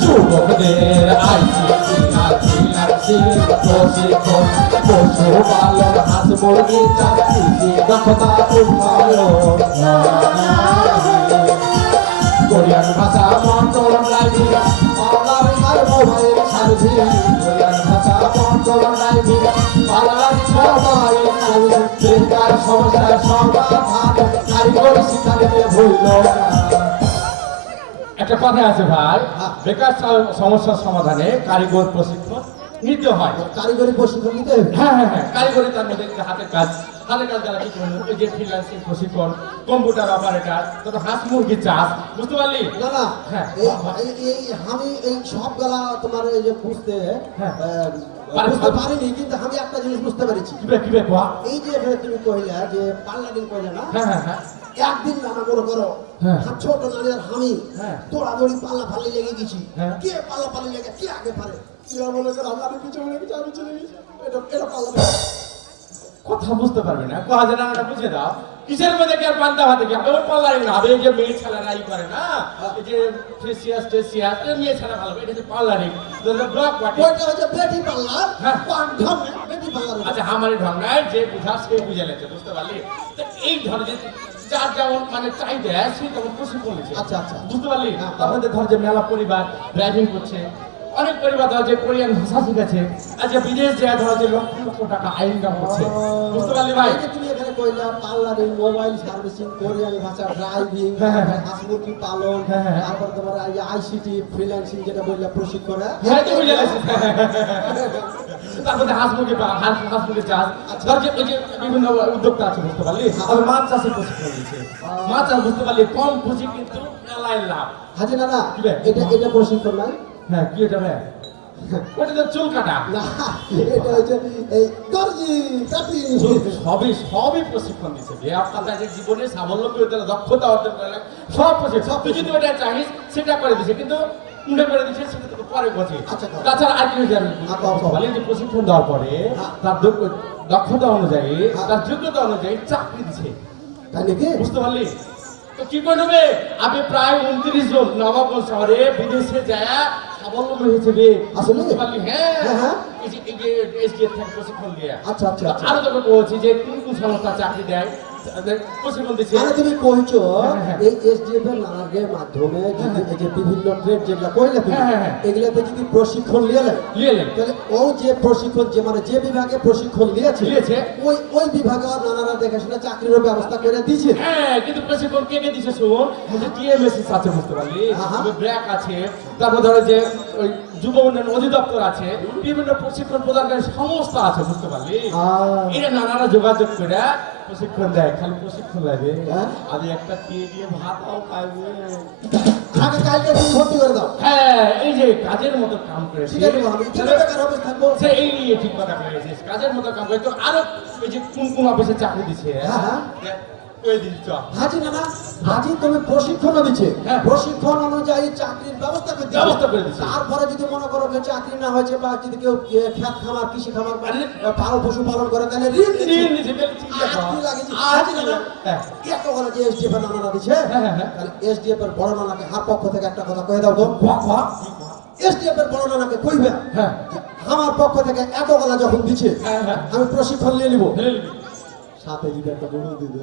যুবকদের আইসি প্রশিক্ষণ পশুপালন হাঁস মুরগি চাষি দক্ষতা উন্নয়ন কোরিয়ান ভাষা মন্ত্রণ লাগি বুঝি কোরিয়ান ভাষা বর্তমান নাই বুঝি পালার সবাই বেকার সমস্যার সমাধান কারিগরি শিক্ষা দিতে ভুলল না। একটা কথা আছে ভাই, হ্যাঁ। বেকার সমস্যার সমাধানে কারিগর প্রশিক্ষণ নিতে হয়। কারিগরি প্রশিক্ষণ নিতে হবে। হ্যাঁ হ্যাঁ হ্যাঁ, কারিগরি তার মধ্যে হাতের কাজ যারা কি করবেন, এই যে ফ্রিল্যান্সিং প্রশিক্ষণ, কম্পিউটার অপারেটর, তো হাঁস মুরগি চাষ, বুঝতে পারলি? না না হ্যাঁ। এই আমি এই সবগুলা তোমার এই যে বুঝতে হ্যাঁ। বুঝতে পারিনি, কিন্তু আমি একটা জিনিস বুঝতে পেরেছি। কিবে কোয়া? এই যে এখানে তুমি কইলা যে পাল্লাদিন কইলা না, হ্যাঁ হ্যাঁ হ্যাঁ একদিন না মনে করো হ্যাঁ। ছোট নারীর আমি হ্যাঁ। দৌড়াদৌড়ি পাল্লা ফাল্লি লেগে গেছি, হ্যাঁ। কে পাল্লা ফাল্লি লেগে কে আগে পারে, এরা মনে করো আমি পিছনে লেগেছি, আমি চলে গেছি, এটা পাল্লা কথা বুঝতে পারবে না, কোয়া যে না বুঝে দাও। কিসের মধ্যে কি আর পান্তা ভাতে কি হবে? ওই পাল্লারি না হবে, এই যে মেয়ে ছেলেরা ই করে না, এই যে ফেসিয়াস মেয়ে ছেলে ভালো, এটা হচ্ছে পাল্লারি, ব্লক পার্টি। ওইটা হচ্ছে বেটি পাল্লা, হ্যাঁ। পান্ডম বেটি পাল্লা। আচ্ছা, আমারই ঢঙ্গায় যে বুঝা সে বুঝে লেছে, বুঝতে পারলি? তো এই ধরনের যার যেমন মানে চাহিদা সে তেমন প্রশিক্ষণ নিচ্ছে। আচ্ছা, আচ্ছা। বুঝতে পারলি? হ্যাঁ। আপনাদের ধর যে মেলা পরিবার ড্রাইভিং করছে, অনেক পরিবার ধর যে কোরিয়ান ভাষা শিখেছে, আচ্ছা বিদেশ যায় ধর যে লক্ষ লক্ষ টাকা ইনকাম করছে, বুঝতে পারলি ভাই? এই যে তুমি এখানে কইলা পার্লারিং, মোবাইল সার্ভিসিং, কোরিয়ান ভাষা, ড্রাইভিং, হ্যাঁ, হ্যাঁ, হ্যাঁ। হাঁস মুরগি পালন, হ্যাঁ, হ্যাঁ। তারপর তোমার এই যে আইসিটি ফ্রিল্যান্সিং যেটা বললা প্রশিক্ষণ, হ্যাঁ, তুমি বুঝে গেছিস। তারপরে হাঁস মুরগি চাষ, ধর যে এই যে বিভিন্ন উদ্যোক্তা আছে, বুঝতে পারলি? আর মাছ চাষের প্রশিক্ষণ দিচ্ছে। মাছ চাষ, বুঝতে পারলি? কম পুঁজি কিন্তু মেলায় লাভ। হাজি না কি বে? এটা প্রশিক্ষণ নাই হ্যাঁ, কি এটা ভাই? ওটা তো চুল কাটা। না, এটা হচ্ছে এই দর্জি কাটিং। সবই প্রশিক্ষণ দিচ্ছে যে আপনার যে জীবনে সাবলম্বী হতে হলে, দক্ষতা অর্জন করে সব প্রশিক্ষণ। তুই যদি ওটা চাইস সেটা করে দিচ্ছে, কিন্তু উন্ডে করে দিচ্ছে সেটা তোকে পরে বোঝে। আচ্ছা। তাছাড়া আর কি জানেন? আচ্ছা। বলে যে প্রশিক্ষণ দেওয়ার পরে হ্যাঁ। তার দক্ষতা অনুযায়ী, হ্যাঁ। তার যোগ্যতা অনুযায়ী চাকরি দিচ্ছে, তাই নাকি? বুঝতে পারলি? তো কি করে নেবে? আমি প্রায় 29 জন নবাবগঞ্জ শহরে বিদেশে যায় স্বাবলম্বী হয়েছে বে, আসলে? বুঝতে পারলি? হ্যাঁ হ্যাঁ, হ্যাঁ। এই যে SDF থেকে প্রশিক্ষণ দিয়ে। আচ্ছা, আচ্ছা, আচ্ছা। আরো তোকে বলছি যে কোন কোন সংস্থা চাকরি দেয়, তাদের প্রশিক্ষণ দিচ্ছে। মানে তুমি কইছো হ্যাঁ, হ্যাঁ। এই এসডিএফ এর নানাগের মাধ্যমে যদি এই যে বিভিন্ন ট্রেড যেগুলা কইলা তুমি, হ্যাঁ, হ্যাঁ। এগুলাতে যদি প্রশিক্ষণ লিয়ে নেয়, লিয়ে নেয়। তাহলে ও যে প্রশিক্ষণ যে মানে যে বিভাগে প্রশিক্ষণ লিয়েছে। লিয়েছে ওই বিভাগে আর নানারা দেখাশোনা চাকরির ব্যবস্থা করে দিয়েছে। হ্যাঁ, কিন্তু প্রশিক্ষণ কে কে দিচ্ছে শুন? যে টিএমএসএস আছে, বুঝতে পারলি? হ্যাঁ। ব্র্যাক আছে, তারপর ধরো যে ওই যুব উন্নয়ন অধিদপ্তর আছে, বিভিন্ন প্রশিক্ষণ প্রদানকারী সংস্থা আছে, বুঝতে পারলি? এরা নানারা যোগাযোগ করে প্রশিক্ষণ দেয়। খালি প্রশিক্ষণ লাগে, হ্যাঁ। আমি একটা দিয়ে দিয়ে ভাতও খাইবে। আগে কালকে তুমি ভর্তি করে দাও। হ্যাঁ, এই যে কাজের মতো কাম করে ঠিক আছে, আমি এখানে বেকার অফিস থাকবো। সে এই ঠিক কথা বলেছিস, কাজের মতো কাম করে। তো আরো এই যে কোন কোন অফিসে চাকরি দিচ্ছে, হ্যাঁ, হ্যাঁ। কই দিচ্ছ? হাজি না হাজি তুমি প্রশিক্ষণও দিচ্ছে, হ্যাঁ। প্রশিক্ষণ অনুযায়ী চাকরির ব্যবস্থা করে দিচ্ছে। ব্যবস্থা করে দিচ্ছে। তারপরে যদি মনে করো যে চাকরি না হয়েছে বা যদি কেউ খেত খামার কৃষি খামার বা পালন পশু পালন করে তাহলে ঋণ দিচ্ছে। ঋণ দিচ্ছে, বেশ ঠিক আছে। আর কি লাগেছে? হাজি না হ্যাঁ। এত বড় যে এসডিএফ এর নানা দিচ্ছে, হ্যাঁ, হ্যাঁ, হ্যাঁ। তাহলে এসডিএফ এর বড় নানাকে হার পক্ষ থেকে একটা কথা কয়ে দাও তো। এসডিএফ এর বড় নানাকে কইবে হ্যাঁ। আমার পক্ষ থেকে এত গলা যখন দিচ্ছে, হ্যাঁ, হ্যাঁ। আমি প্রশিক্ষণ নিয়ে নিব, ফেলে নিবি। সাথে যদি একটা বড় দিবে।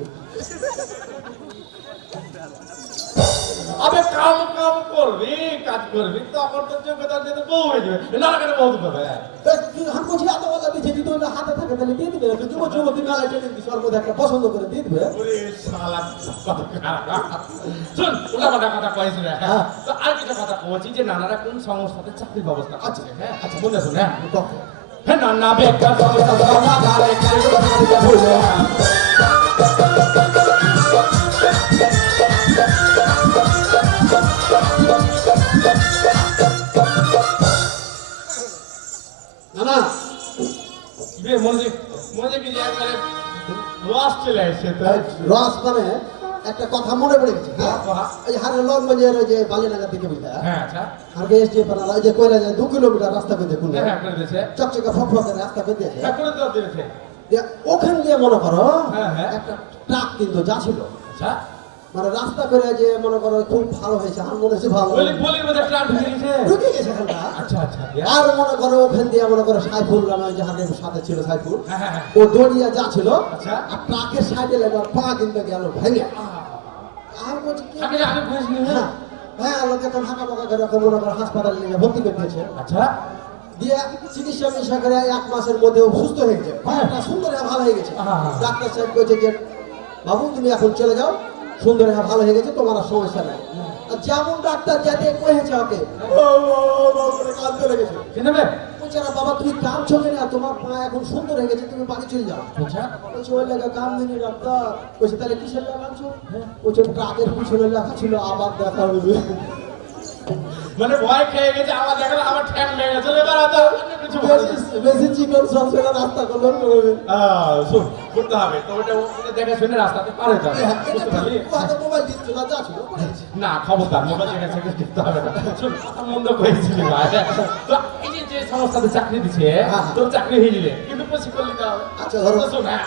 আবে কাম করবি, কাজ করবি, তখন তো যোগ্যতা দিয়ে তো বউ হয়ে যাবে। না কেন বউ দিবে? আমি বলছি এত গলা দিচ্ছে, যদি ওটা হাতে থাকে তাহলে দিয়ে দিবে। যুব যুবতী মেলায় ট্রেনিং দিচ্ছে, ওর মধ্যে একটা পছন্দ করে দিয়ে দিবে। ওরে শালা, শোন, উল্টাপাল্টা কথা কইছ না। হ্যাঁ। তো আর কিছু কথা বলছি যে নানারা কোন সংস্থাতে চাকরির ব্যবস্থা করছে। হ্যাঁ, আচ্ছা বলে শুন। হ্যাঁ, কখন? হ্যাঁ, নানা বেকার সংস্থা সমাধানে কারিগরি ভুলে না। না মনে কি যে একবারে রস চলে আসছে তো। রস মানে একটা কথা মনে পড়ে গেছে। হ্যাঁ, এই হারে লংবাজার ওই যে বালিনাগর থেকে বুঝলা, হ্যাঁ, আচ্ছা। আর এসডিএফ ওই যে কইলা যে 2 কিলোমিটার রাস্তা করে দেখুন, হ্যাঁ, করে দিয়েছে। চকচকে ফকফকে রাস্তা করে দিয়েছে। হ্যাঁ, করে তো দিয়েছে। ওখান দিয়ে মনে করো হ্যাঁ, হ্যাঁ। একটা ট্রাক কিন্তু যাচ্ছিল, আচ্ছা, মানে রাস্তা করে যে মনে করো খুব ভালো হয়েছে, আমার মনে হচ্ছে ভালো বলির মধ্যে ট্রাক ঢুকে গেছে। ঢুকে গেছে এখানটা। আচ্ছা, আচ্ছা। আর মনে করো ওখান দিয়ে মনে করো সাইফুল নামে ওই যে হাতের সাথে ছিল সাইফুল, হ্যাঁ, হ্যাঁ, হ্যাঁ। ও দড়িয়া যাচ্ছিল, আচ্ছা। আর ট্রাকের সাইডে লেগে পা কিন্তু গেল ভেঙে। আর বলছি কি? আমি বুঝিনি। হ্যাঁ, হ্যাঁ, লোকে তো হাঁকা পাকা করে ওকে মনে করো হাসপাতালে নিয়ে ভর্তি করে দিয়েছে। আচ্ছা, দিয়ে চিকিৎসা মিশা করে 1 মাসের মধ্যে ও সুস্থ হয়ে গেছে পাটা সুন্দর হয়ে ভালো হয়ে গেছে ডাক্তার সাহেব কইছে যে বাবু তুমি এখন চলে যাও সুন্দর হয়ে ভালো হয়ে গেছে তোমার আর সমস্যা নাই আর যেমন ডাক্তার যেতে কইছে ওকে কাজ করে গেছে কিন্তু বে বলছে না বাবা তুমি কাঁদছো কেন তোমার পা এখন সুন্দর হয়ে গেছে তুমি বাড়ি চলে যাও আচ্ছা বলছে ওই লেখা কাম দিনি ডাক্তার বলছে তাহলে কিসের লেখা আনছো বলছে ট্রাকের পিছনে লেখা ছিল আবার দেখা হবে মানে ভয় খেয়ে গেছে আমার দেখালে আমার ঠ্যাং লেগে গেছে এবার আর তো কিছু বলছি বেশি চিকন সবসময় রাস্তা করলে করবে শুন করতে হবে তো ওটা দেখে শুনে রাস্তাতে পার হতে হবে বুঝতে পারলি মোবাইল দিচ্ছ না যা ছিল না খবরদার মোবাইল দেখে সেটা দেখতে হবে না শুন আমি মন্দ করেছিলি ভাই তো এই যে সংস্থাতে চাকরি দিছে তোর চাকরি হয়ে গেলে কিন্তু প্রশিক্ষণ নিতে হবে আচ্ছা ধরো শুন হ্যাঁ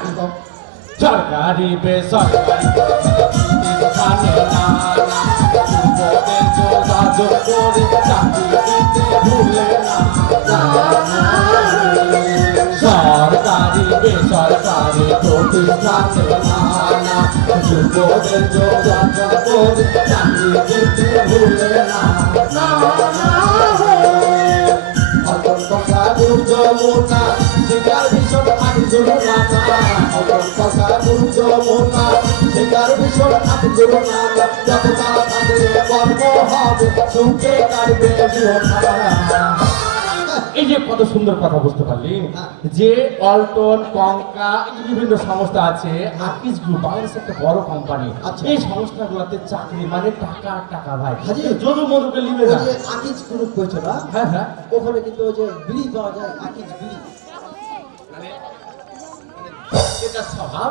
সরকারি বেসরকারি স্থানে নানা যুবদের যোগাযোগ করে চাকরি দিতে ভুলে না সরকারি বেসরকারি প্রতিষ্ঠানে নানা যুবদের যোগাযোগ করে চাকরি দিতে ভুলে না যমুনা শিকার ভীষণ আগে যমুনা যমুনা শিকার ভীষণ আগে যমুনা যত তারা তাদের কর্ম হবে সুখে কাটবে এই যে কত সুন্দর কথা বুঝতে পারলি যে অল্টন কঙ্কা এই যে বিভিন্ন সংস্থা আছে আকিজ গ্রুপ বাংলাদেশের একটা বড় কোম্পানি এই সংস্থাগুলোতে চাকরি মানে টাকা টাকা ভাই হাজি যদু মধুকে লিবে ওই না যে আকিজ গ্রুপ কইছো না হ্যাঁ হ্যাঁ ওখানে কিন্তু ওই যে বিড়ি পাওয়া যায় আকিজ বিড়ি এটা স্বভাব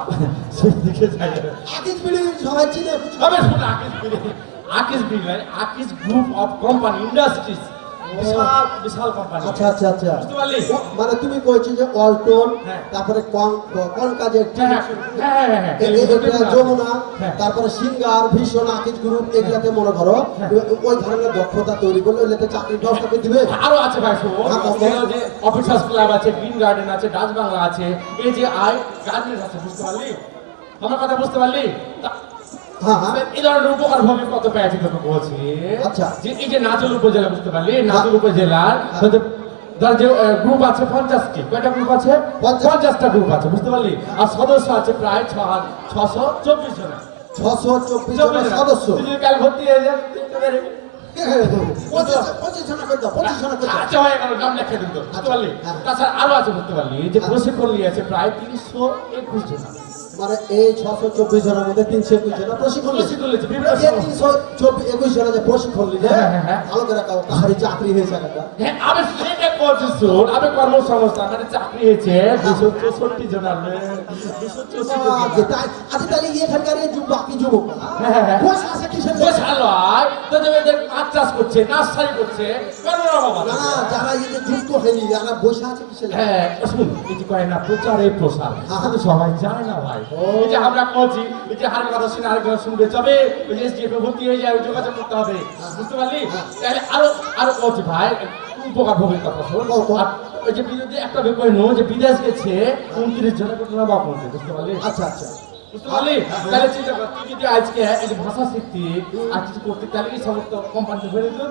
সেদিকে যাই আকিজ বিড়ি সবাই চিনে তবে শুন আকিজ বিড়ি Akij group of company industries বিশাল বিশাল কোম্পানি আচ্ছা আচ্ছা আচ্ছা বুঝতে পারলি মানে তুমি কইছো যে অল্টন হ্যাঁ। তারপরে কোন কাজে হ্যাঁ হ্যাঁ হ্যাঁ যমুনা হ্যাঁ। তারপরে সিঙ্গার ভীষণ আকিজ গ্রুপ এগুলাতে মনে করো ওই ধরনের দক্ষতা তৈরি করলে এগুলাতে চাকরির ব্যবস্থা করে দিবে আরো আছে ভাই শুন হ্যাঁ, বল। যে অফিসার্স ক্লাব আছে গ্রিন গার্ডেন আছে ডাচ বাংলা আছে এই যে আই গার্ডেন আছে বুঝতে পারলি আমার কথা বুঝতে পারলি হ্যাঁ হ্যাঁ এই ধরনের উপকার ভাবে কত পেয়েছি তোকে বলছি আচ্ছা। যে এই যে নাজুল উপজেলা বুঝতে পারলি নাজুল উপজেলার ধর যে গ্রুপ আছে 50টি কয়টা গ্রুপ আছে 50টা গ্রুপ আছে বুঝতে পারলি আর সদস্য আছে প্রায় 624 জন 624 জন সদস্য তুই যদি কাল ভর্তি হয়ে যাস 25 জন করে দাও 25 জন করে দাও আচ্ছা হয়ে গেল নাম লেখা দিন তো বুঝতে পারলি হ্যাঁ। তাছাড়া আরো আছে বুঝতে পারলি যে প্রশিক্ষণ নিয়েছে প্রায় 321 জন মানে এই 624 জনের মধ্যে 321 জন প্রশিক্ষণ প্রশিক্ষণ নিয়েছে বিভিন্ন এই 321 জনের যে প্রশিক্ষণ নিলে হ্যাঁ, হ্যাঁ, হ্যাঁ। ভালো করে কাহারি চাকরি হয়েছে একটা হ্যাঁ আমি সেটা করছি শুন আমি কর্মসংস্থান মানে চাকরি হয়েছে 264 জন আর 264 জন আচ্ছা তাহলে এখানকার এই বাকি যুবক হ্যাঁ। বসে আছে কিসের বেশ ভালো হয় তো যে এদের মাছ চাষ করছে নার্সারি করছে কর্মরা বাবা না যারা এই যে যুক্ত হয়নি যারা বসে আছে কিসের হ্যাঁ শুন এই যে কয় না প্রচারে প্রসার কিন্তু সবাই জানে না ভাই এই যে আমরা করছি এই যে হারের কথা শুনে আরেকজন শুনবে তবে ওই যে এসডিএফ ভর্তি হয়ে যায় যোগাযোগ করতে হবে বুঝতে পারলি তাহলে আরো আরো করছি ভাই উপকার ভোগের কথা শোন আর ওই যে বিরোধী একটা ব্যাপার নো যে বিদেশ গেছে 29 জনের ঘটনা বা করতে বুঝতে পারলি আচ্ছা আচ্ছা বুঝতে পারলি তাহলে চিন্তা কর তুই যদি আজকে এই যে ভাষা শিখতি আর কিছু করতে তাহলে এই সমস্ত কোম্পানি ধরে দিত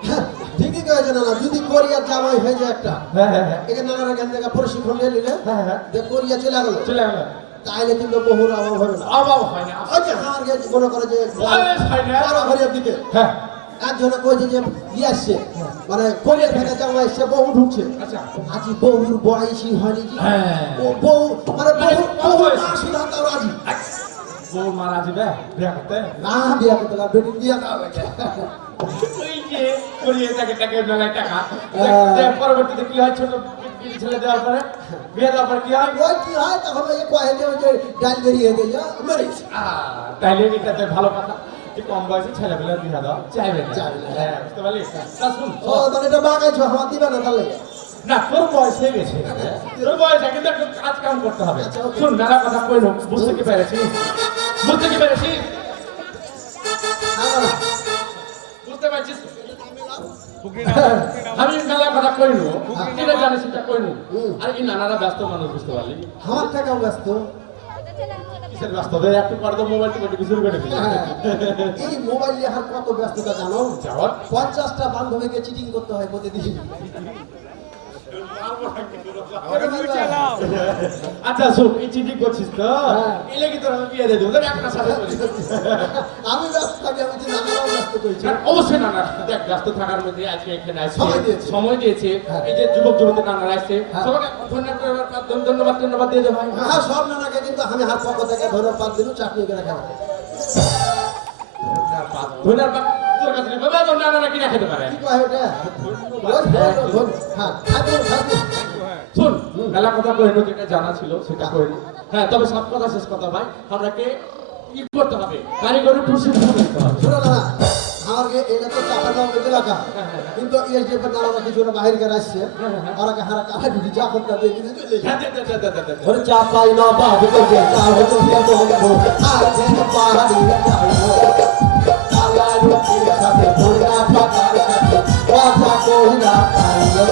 হ্যাঁ, ঠিকই কয়েছে না যদি কোরিয়ার জামাই হয়ে যায় একটা হ্যাঁ হ্যাঁ হ্যাঁ এখানে নানা এখান থেকে প্রশিক্ষণ নিয়ে নিলে হ্যাঁ হ্যাঁ যে কোরিয়া চলে গেল চলে গেল তাহলে কিন্তু বহুর অভাব হবে না অভাব হয় না ওই যে আমার গেছে মনে করে যে বয়স হয় না। বারো ঘরের দিকে হ্যাঁ একজনে কইছে যে ইয়ে আসছে মানে কোরিয়া থেকে জামাই এসছে বহু ঢুকছে আচ্ছা আজি বহুর বয়সী হয়নি কি হ্যাঁ। ও বহু মানে মানে বহু কম বহু বয়স। মাসি রাতাও রাজি বউ মারা যাবে বিয়া করতে না বিয়া করতে না বেটি বিয়া দাও ওই যে করিয়ে টাকা মেলায় টাকা পরবর্তীতে কি হয় ছোট ছেলে দেওয়ার পরে বিয়ে দেওয়ার পরে কি হয় ওই কি হয় তখন ওই কয়ে যে ওই যে ডাল বেরিয়ে দিয়ে মেরে তাইলে এটাতে ভালো কথা যে কম বয়সে ছেলেবেলা বিয়ে দেওয়া চাইবে না চাইবে না। হ্যাঁ বুঝতে পারলি তা শুন ও মানে এটা বাগাইছো আমার দিবে না তাহলে না তোর বয়স হয়ে গেছে তোর বয়সে কিন্তু একটু কাজ কাম করতে হবে আচ্ছা, ওকে। শুন মেলা কথা কই নো বুঝতে কি পেরেছিস বুঝতে কি পেরেছিস না না বুঝতে পারছিস আমি মেলা কথা কই নো যেটা জানিস সেটা কই নো আর এই নানারা ব্যস্ত মানুষ বুঝতে পারলি আমার টাকাও ব্যস্ত কিসের ব্যস্ততা একটু পরে তো মোবাইল টিপে শুরু করে দিল এই মোবাইল নিয়ে আর কত ব্যস্ততা জানো? যাওয়ার 50টা বান্ধবীকে চিটিং করতে হয় প্রতিদিন। আচ্ছা শোন এই চিঠি করছিস তো এলে কি তোর আমি বিয়ে দিয়ে দেবো তোর একটা সাথে বলিস আমি ব্যস্ত থাকি, আমি যে নানারাও ব্যস্ত করেছি। অবশ্যই নানা দেখ ব্যস্ত থাকার মধ্যে আজকে এখানে আসছে সময় দিয়েছে। সময় দিয়েছে হ্যাঁ। এই যে যুবক যুবতী নানারা আসছে হ্যাঁ। সবাইকে ধন্যবাদ দিয়ে দে ভাই হ্যাঁ, সব নানাকে কিন্তু আমি হাত পক্ষ থেকে ধন্যবাদ দিল, চাকরি করে খাওয়া। ধন্যবাদ তোর কাছে নেই। বাবা তোর নানারা কি খেতে পারে কি কয় ওটা? হ্যাঁ, থাকুন, থাকুন। শোন মেলা কথা কহিল যেটা জানা ছিল সেটা কহিল হ্যাঁ তবে সব কথা শেষ কথা ভাই আমরাকে ই করতে হবে কারিগরি প্রশিক্ষণ দিতে হবে শোনো না, আমাকে এটা তো চাপানগর এলাকা, কিন্তু এই যে নানারা কিছু বাইরে গেলে আসছে, ওরাকে হারা কাটা ঢুকি চাপটা দিয়ে দিতে চলে যায়। ওরে চাপাই না বাবু তোকে চাও তো হে বন্ধু, আর যেন পাহাড়ি যাও কালা রুটির সাথে ভোলা পাতার সাথে কথা কইরা খাইলো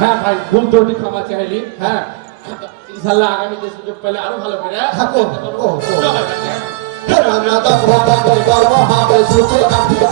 হ্যাঁ ভাই ভুল ত্রুটি ক্ষমা চাইলি হ্যাঁ ইনশাআল্লাহ আগামীতে সুযোগ পেলে আরো ভালো করে থাকো। জয় ভাই। রান্নাটা ভোটা করে গর্ব হবে সুখে কাটিয়ে